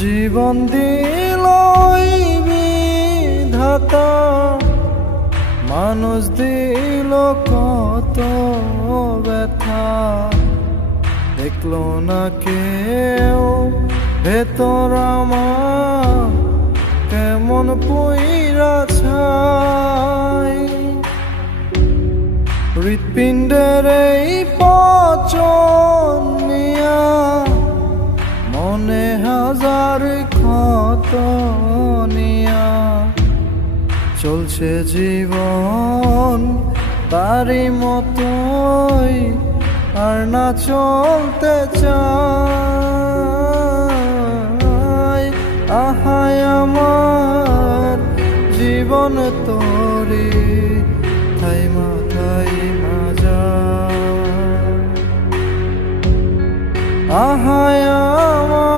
জীবন দিল বিধাতা, মানুষ দিল কত ব্যথা। দেখলো না কেউ ভেতর আমার কেমন পইরা ছাই। হৃৎপিণ্ডের এই পচন নিয়া মনে হাজার ক্ষত নিয়া চলছে জীবন তারই মতোই, আর না চলতে চাই। আহায় আমার জীবন তো